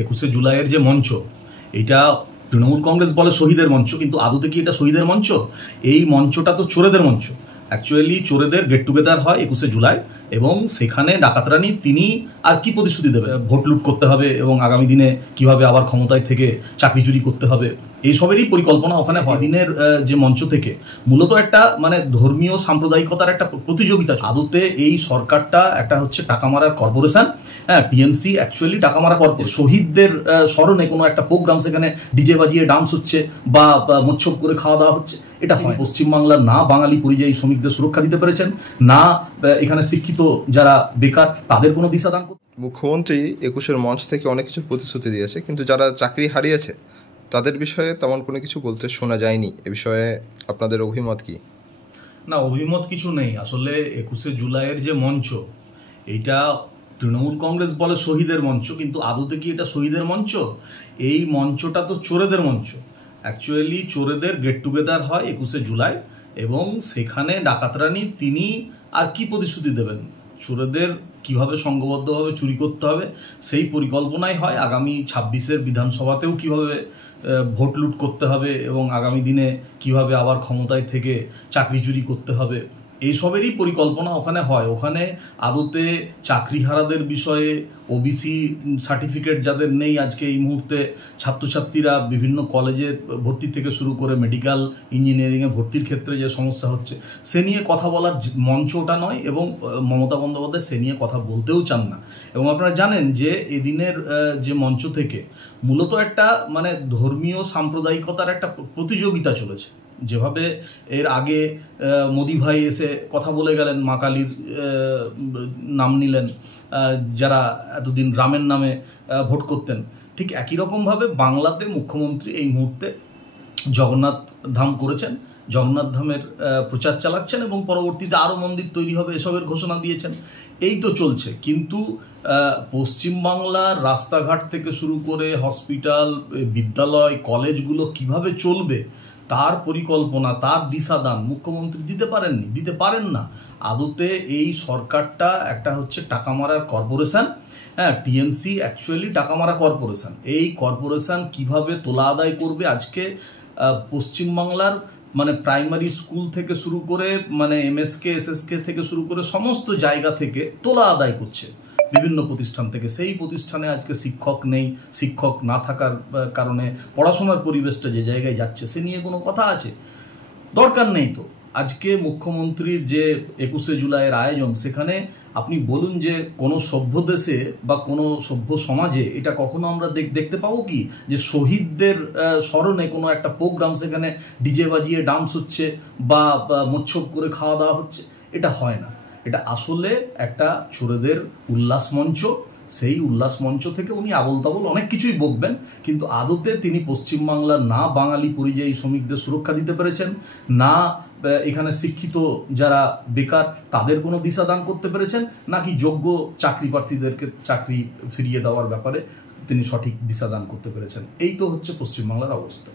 21শে জুলাইয়ের যে মঞ্চ, এটা তৃণমূল কংগ্রেস বলে শহীদের মঞ্চ, কিন্তু আদতে কি এটা শহীদের মঞ্চ? এই মঞ্চটা তো চোরেদের মঞ্চ। অ্যাকচুয়ালি চোরেদের গেট টুগেদার হয় 21শে জুলাই, এবং সেখানে ডাকাত রানী তিনি আর কি প্রতিশ্রুতি দেবে? ভোট লুট করতে হবে এবং আগামী দিনে কিভাবে আবার ক্ষমতায় থেকে চাকরি চুরি করতে হবে, এইসবেরই পরিকল্পনা ওখানে হয়। দিনের যে মঞ্চ থেকে মূলত একটা মানে ধর্মীয় সাম্প্রদায়িকতার একটা প্রতিযোগিতা। আদতে এই সরকারটা একটা হচ্ছে টাকা মারার কর্পোরেশন। হ্যাঁ, টিএমসি অ্যাকচুয়ালি টাকা মারা কর্পোরেশন। শহীদদের স্মরণে কোনো একটা প্রোগ্রাম, সেখানে ডিজে বাজিয়ে ডান্স হচ্ছে বা মোচ্ছব করে খাওয়া দাওয়া হচ্ছে, এটা হয়। পশ্চিমবাংলার না বাঙালি পরিযায়ী শ্রমিকদের সুরক্ষা দিতে পেরেছেন, না এখানে শিক্ষিত যারা বেকার তাদের কোনো দিশাদান। মুখ্যমন্ত্রী 21-এর মঞ্চ থেকে অনেক কিছু প্রতিশ্রুতি দিয়েছে, কিন্তু যারা চাকরি হারিয়েছে তাদের বিষয়ে তেমন কোনো কিছু বলতে শোনা যায়নি। এ বিষয়ে আপনাদের অভিমত কি? না, অভিমত কিছু নেই। আসলে 21শে জুলাইয়ের যে মঞ্চ, এইটা তৃণমূল কংগ্রেস বলে শহীদের মঞ্চ, কিন্তু আদতে কি এটা শহীদের মঞ্চ? এই মঞ্চটা তো চোরেদের মঞ্চ। অ্যাকচুয়ালি চোরেদের গেট টুগেদার হয় 21শে জুলাই, এবং সেখানে ডাকাত রানী তিনি আর কি প্রতিশ্রুতি দেবেন? চোরেদের কিভাবে সংঘবদ্ধভাবে চুরি করতে হবে সেই পরিকল্পনাই হয়। আগামী 26-এর বিধানসভাতেও কিভাবে ভোট লুট করতে হবে এবং আগামী দিনে কিভাবে আবার ক্ষমতায় থেকে চাকরি চুরি করতে হবে, এইসবেরই পরিকল্পনা ওখানে হয়। ওখানে আদতে চাকরিহারাদের বিষয়ে, ওবিসি সার্টিফিকেট যাদের নেই আজকে এই মুহূর্তে, ছাত্রছাত্রীরা বিভিন্ন কলেজে ভর্তি থেকে শুরু করে মেডিকেল ইঞ্জিনিয়ারিংয়ে ভর্তির ক্ষেত্রে যে সমস্যা হচ্ছে, সে নিয়ে কথা বলার মঞ্চ ওটা নয়, এবং মমতা বন্দ্যোপাধ্যায় সে নিয়ে কথা বলতেও চান না। এবং আপনারা জানেন যে এদিনের যে মঞ্চ থেকে মূলত একটা মানে ধর্মীয় সাম্প্রদায়িকতার একটা প্রতিযোগিতা চলেছে। যেভাবে এর আগে মোদি ভাই এসে কথা বলে গেলেন, মা কালীর নাম নিলেন, যারা এতদিন রামের নামে ভোট করতেন, ঠিক একই রকমভাবে বাংলাতে মুখ্যমন্ত্রী এই মুহূর্তে জগন্নাথ ধাম করেছেন, জগন্নাথ ধামের প্রচার চালাচ্ছেন, এবং পরবর্তীতে আরও মন্দির তৈরি হবে এসবের ঘোষণা দিয়েছেন। এই তো চলছে, কিন্তু পশ্চিমবাংলার রাস্তাঘাট থেকে শুরু করে হসপিটাল, বিদ্যালয়, কলেজগুলো কিভাবে চলবে তার পরিকল্পনা, তার দিশাদান মুখ্যমন্ত্রী দিতে পারেন না। আদতে এই সরকারটা একটা হচ্ছে টাকা মারার কর্পোরেশন। হ্যাঁ, টিএমসি অ্যাকচুয়ালি টাকা মারা কর্পোরেশন। এই কর্পোরেশন কিভাবে তোলা আদায় করবে? আজকে পশ্চিমবাংলার মানে প্রাইমারি স্কুল থেকে শুরু করে মানে এমএসকে এসএসকে থেকে শুরু করে সমস্ত জায়গা থেকে তোলা আদায় করছে বিভিন্ন প্রতিষ্ঠান থেকে। সেই প্রতিষ্ঠানে আজকে শিক্ষক নেই, শিক্ষক না থাকার কারণে পড়াশোনার পরিবেশটা যে জায়গায় যাচ্ছে সে নিয়ে কোনো কথা আছে? দরকার নেই তো। আজকে মুখ্যমন্ত্রীর যে 21শে জুলাইয়ের আয়োজন, সেখানে আপনি বলুন যে কোনো সভ্য দেশে বা কোনো সভ্য সমাজে এটা কখনো আমরা দেখতে পাবো কি যে শহীদদের স্মরণে কোনো একটা প্রোগ্রাম, সেখানে ডিজে বাজিয়ে ডান্স হচ্ছে বা মোচ্ছব করে খাওয়া দাওয়া হচ্ছে? এটা হয় না। এটা আসলে একটা চোরেদের উল্লাস মঞ্চ। সেই উল্লাস মঞ্চ থেকে উনি আবল তাবল অনেক কিছুই বকবেন, কিন্তু আদতে তিনি পশ্চিমবাংলার না বাঙালি পরিযায়ী শ্রমিকদের সুরক্ষা দিতে পেরেছেন, না এখানে শিক্ষিত যারা বেকার তাদের কোনো দিশাদান করতে পেরেছেন, নাকি যোগ্য চাকরি প্রার্থীদেরকে চাকরি ফিরিয়ে দেওয়ার ব্যাপারে তিনি সঠিক দিশাদান করতে পেরেছেন। এই তো হচ্ছে পশ্চিমবাংলার অবস্থা।